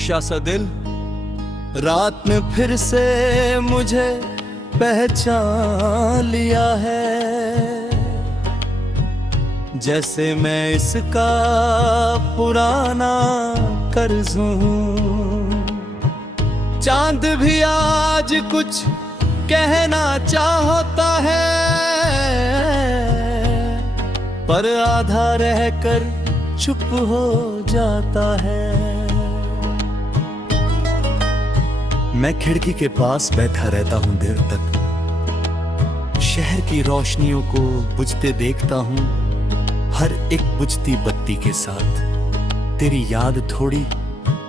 शीशा सा दिल। रात ने फिर से मुझे पहचान लिया है, जैसे मैं इसका पुराना कर्ज हूँ। चांद भी आज कुछ कहना चाहता है, पर आधा रहकर चुप हो जाता है। मैं खिड़की के पास बैठा रहता हूं देर तक, शहर की रोशनियों को बुझते देखता हूं। हर एक बुझती बत्ती के साथ तेरी याद थोड़ी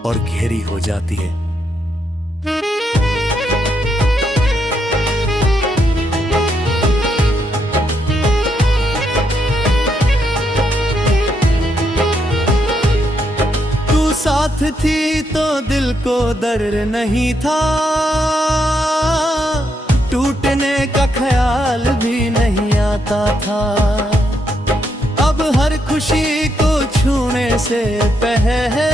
और गहरी हो जाती है। साथ थी तो दिल को दर्द नहीं था, टूटने का ख्याल भी नहीं आता था। अब हर खुशी को छूने से पहले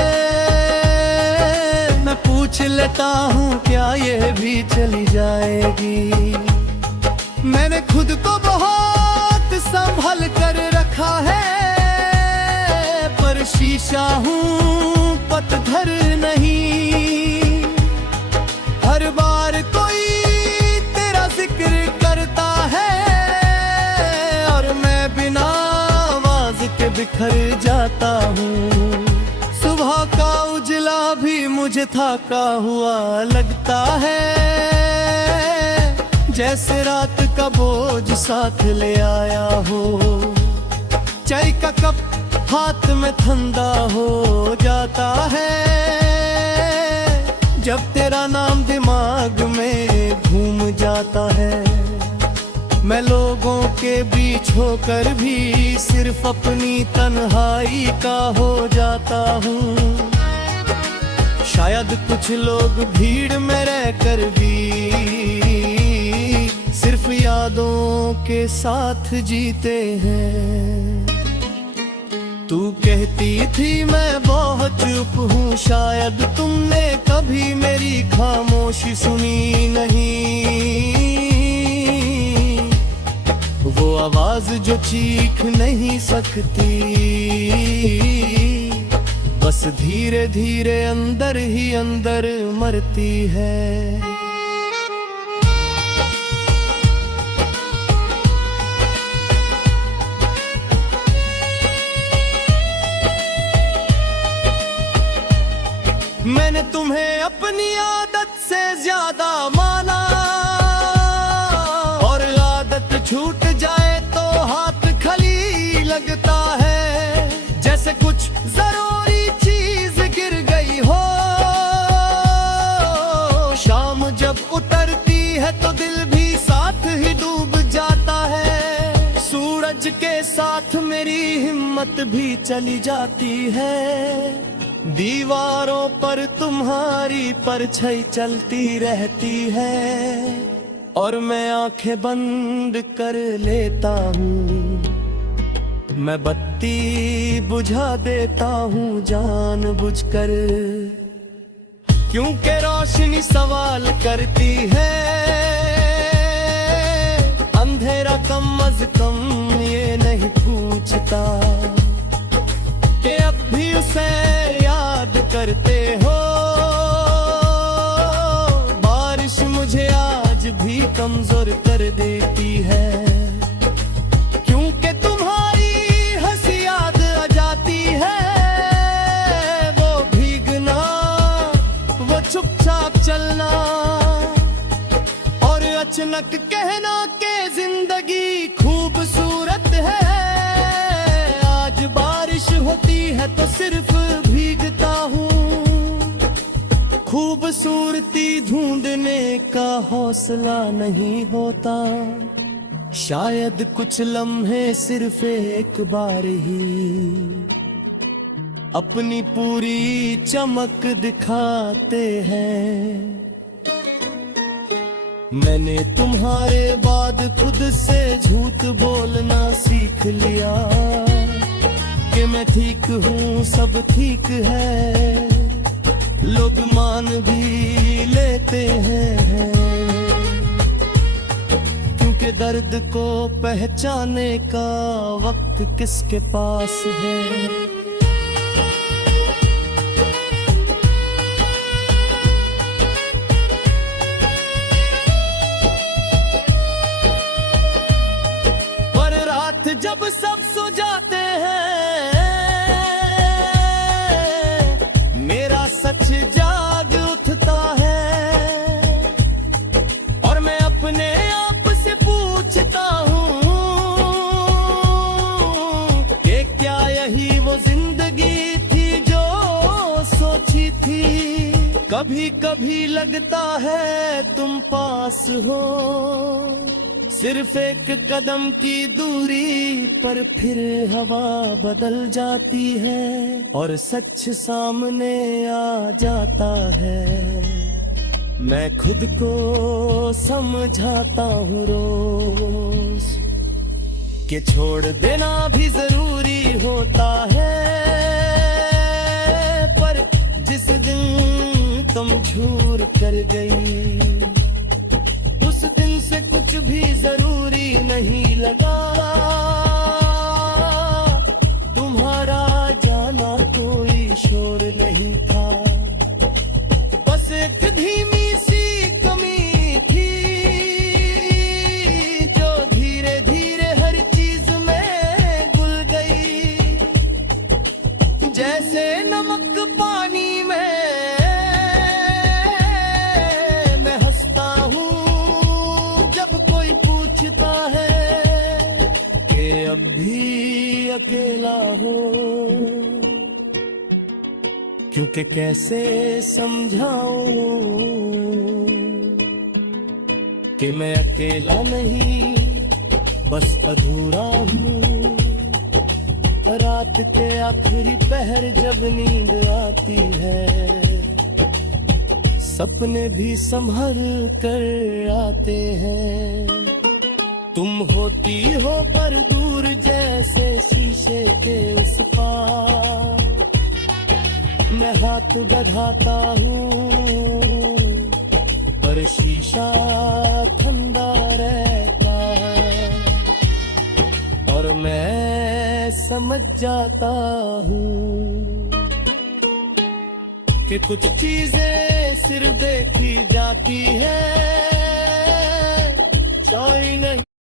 मैं पूछ लेता हूँ क्या ये भी चली जाएगी। मैंने खुद को बहुत संभल कर रखा है, पर शीशा हूँ पतझर नहीं। हर बार कोई तेरा जिक्र करता है और मैं बिना आवाज के बिखर जाता हूँ। सुबह का उजला भी मुझे थका हुआ लगता है, जैसे रात का बोझ साथ ले आया हो। चाय का कप हाथ में ठंडा हो जाता है, जब तेरा नाम दिमाग में घूम जाता है। मैं लोगों के बीच होकर भी सिर्फ अपनी तन्हाई का हो जाता हूँ। शायद कुछ लोग भीड़ में रहकर भी सिर्फ यादों के साथ जीते हैं। तू कहती थी मैं बहुत चुप हूँ, शायद तुमने कभी मेरी खामोशी सुनी नहीं। वो आवाज जो चीख नहीं सकती, बस धीरे धीरे अंदर ही अंदर मरती है। मैंने तुम्हें अपनी आदत से ज्यादा माना, और आदत छूट जाए तो हाथ खली लगता है। जैसे कुछ जरूरी चीज गिर गई हो, शाम जब उतरती है तो दिल भी साथ ही डूब जाता है। सूरज के साथ मेरी हिम्मत भी चली जाती है। दीवारों पर तुम्हारी परछाई चलती रहती है, और मैं आंखें बंद कर लेता हूँ। मैं बत्ती बुझा देता हूँ जानबूझकर, क्योंकि रोशनी सवाल करती है। अंधेरा कम अज कम ये नहीं पूछता कि अब भी उसे याद करते हो। बारिश मुझे आज भी कमजोर कर देती है, क्योंकि तुम्हारी हंसी याद आ जाती है। वो भीगना, वो चुपचाप चलना, और अचानक कहना कि जिंदगी खूबसूरत है। आज बारिश होती है तो सिर्फ भीगता हूँ, खूबसूरती ढूंढने का हौसला नहीं होता। शायद कुछ लम्हे सिर्फ एक बार ही अपनी पूरी चमक दिखाते हैं। मैंने तुम्हारे बाद खुद से झूठ बोलना सीख लिया कि मैं ठीक हूँ, सब ठीक है। लोग मान भी लेते हैं, क्योंकि दर्द को पहचाने का वक्त किसके पास है। पर रात जब सब सो जाते हैं, मेरा सच जाग उठता है, और मैं अपने आप से पूछता हूँ कि क्या यही वो जिंदगी थी जो सोची थी। कभी कभी लगता है तुम पास हो, सिर्फ एक कदम की दूरी पर फिर हवा बदल जाती है और सच सामने आ जाता है। मैं खुद को समझाता हूँ रोज कि छोड़ देना भी जरूरी होता है, पर जिस दिन तुम झूर कर गई उस दिन से कुछ भी जरूरी नहीं लगा। तुम्हारा जाना कोई शोर नहीं था, बस एक धीमी सी कमी थी जो धीरे धीरे हर चीज में घुल गई। जैसे नमक पानी में मैं हंसता हूँ जब कोई पूछता है कि अब भी अकेला हो, क्योंकि कैसे समझाऊं कि मैं अकेला नहीं बस अधूरा हूँ। रात के आखिरी पहर जब नींद आती है, सपने भी संभल कर आते हैं। तुम होती हो पर दूर जैसे शीशे के उस पार, मैं हाथ बढ़ाता हूँ पर शीशा ठंडा रहता है, और मैं समझ जाता हूँ कि कुछ चीजें सिर्फ देखी जाती है, कोई नहीं